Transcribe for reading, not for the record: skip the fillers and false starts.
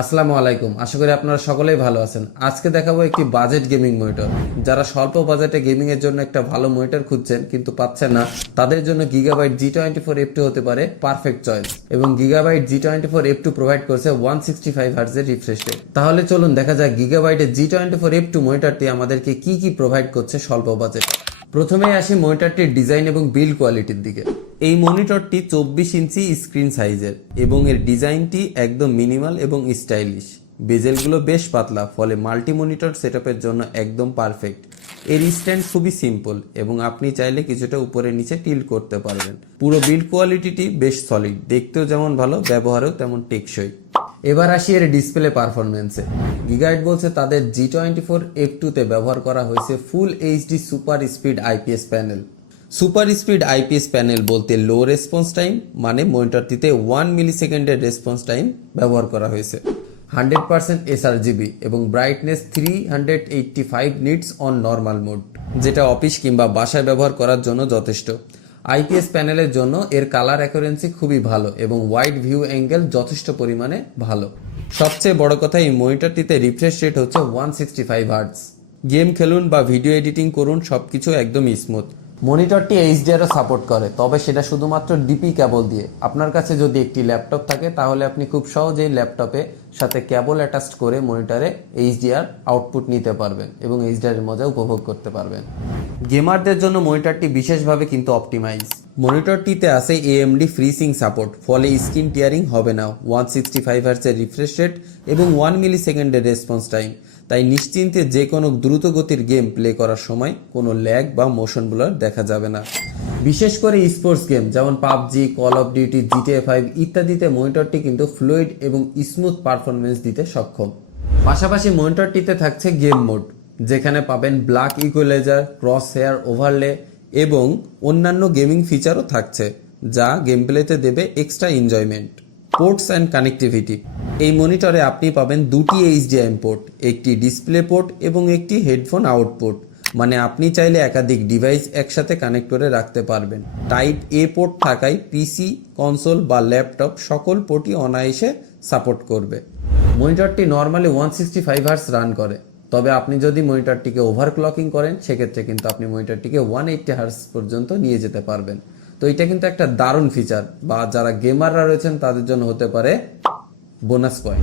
আসসালামু আলাইকুম, আশা করি আপনারা সকলেই ভালো আছেন। আজকে দেখাবো একটি বাজেট গেমিং মনিটর। যারা স্বল্প বাজেটে গেমিং এর জন্য একটা ভালো মনিটর খুঁজছেন কিন্তু পাচ্ছেন না, তাদের জন্য গিগাবাইট G24F2 হতে পারে পারফেক্ট চয়েস। এবং গিগাবাইট G24F2 প্রোভাইড করছে 165 হার্টজের রিফ্রেশ রেট। তাহলে চলুন দেখা যাক গিগাবাইটের G24F2 মনিটরটি আমাদেরকে কি কি প্রোভাইড করছে স্বল্প বাজেট। প্রথমেই আসি মনিটরটির ডিজাইন এবং বিল্ড কোয়ালিটির দিকে। এই মনিটরটি 24 ইঞ্চি স্ক্রিন সাইজের এবং এর ডিজাইনটি একদম মিনিমাল এবং স্টাইলিশ। বেজেলগুলো বেশ পাতলা, ফলে মাল্টি মনিটর সেটআপের জন্য একদম পারফেক্ট। এর স্ট্যান্ড খুবই সিম্পল এবং আপনি চাইলে কিছুটা উপরে নিচে টিল্ট করতে পারবেন। পুরো বিল্ড কোয়ালিটিটি বেশ সলিড, দেখতেও যেমন ভালো, ব্যবহারেও তেমন টেকসই। এবার আসি এর ডিসপ্লে পারফরমেন্সে। গিগাবাইট বলছে তাদের G24F2 তে ব্যবহার করা হয়েছে full HD super speed IPS panel. Super speed IPS panel বলতে লো রেসপন্স টাইম, মানে মনিটরটিতে 1 মিলি সেকেন্ডের রেসপন্স টাইম ব্যবহার করা হয়েছে। 100% sRGB এবং brightness 385 nits on normal mode, যেটা অফিস কিংবা বাসায় ব্যবহার করার জন্য যথেষ্ট। আইপিএস প্যানেলের জন্য এর কালার অ্যাকুরেন্সি খুবই ভালো এবং ওয়াইড ভিউ অ্যাঙ্গেল যথেষ্ট পরিমাণে ভালো। সবচেয়ে বড় কথা, এই মনিটরটিতে রিফ্রেশ রেট হচ্ছে 165 হার্টজ। গেম খেলুন বা ভিডিও এডিটিং করুন, সবকিছু একদম স্মুথ। মনিটরটি এইচডিআরও সাপোর্ট করে, তবে সেটা শুধুমাত্র ডিপি কেবল দিয়ে। আপনার কাছে যদি একটি ল্যাপটপ থাকে তাহলে আপনি খুব সহজেই ল্যাপটপে সাথে কেবল অ্যাটাচ করে মনিটরে এইচডিআর আউটপুট নিতে পারবেন এবং এইচডিআর এর মজা উপভোগ করতে পারবেন। গেমারদের জন্য মনিটরটি বিশেষভাবে কিন্তু অপটিমাইজ। মনিটরটিতে আছে AMD FreeSync সাপোর্ট, ফলে স্ক্রিন টিয়ারিং হবে না। 165 হার্টজের রিফ্রেশ রেট এবং 1 মিলি সেকেন্ডের রেসপন্স টাইম, তাই নিশ্চিন্তে যে কোনো দ্রুত গতির গেম প্লে করার সময় কোনো ল্যাগ বা মোশন ব্লার দেখা যাবে না। বিশেষ করে স্পোর্টস গেম যেমন PUBG, call of duty, GTA 5 ইত্যাদিতে মনিটরটি কিন্তু ফ্লুইড এবং স্মুথ পারফরমেন্স দিতে সক্ষম। পাশাপাশি মনিটরটিতে থাকছে গেম মোড, যেখানে পাবেন black equaliser, crosshair overlay এবং অন্যান্য গেমিং ফিচারও থাকছে, যা গেম প্লেতে দেবে extra enjoyment. Ports and connectivity. এই মনিটরে আপনি পাবেন দুটি এইচডিএমআই পোর্ট, একটি ডিসপ্লে পোর্ট এবং একটি হেডফোন আউটপুট, মানে আপনি চাইলে একাধিক ডিভাইস একসাথে কানেক্ট করে রাখতে পারবেন। টাইপ এ পোর্ট থাকায় পিসি, কনসোল বা ল্যাপটপ সকল পোর্টই অনায়াসে সাপোর্ট করবে। মনিটরটি নর্মালি 165 হার্টজ রান করে, তবে আপনি যদি মনিটরটিকে ওভারক্লকিং করেন সেক্ষেত্রে কিন্তু আপনি মনিটরটিকে 180 হার্টজ পর্যন্ত নিয়ে যেতে পারবেন। তো এটা কিন্তু একটা দারুণ ফিচার, বা যারা গেমাররা রয়েছেন তাদের জন্য হতে পারে বোনাস পয়েন্ট।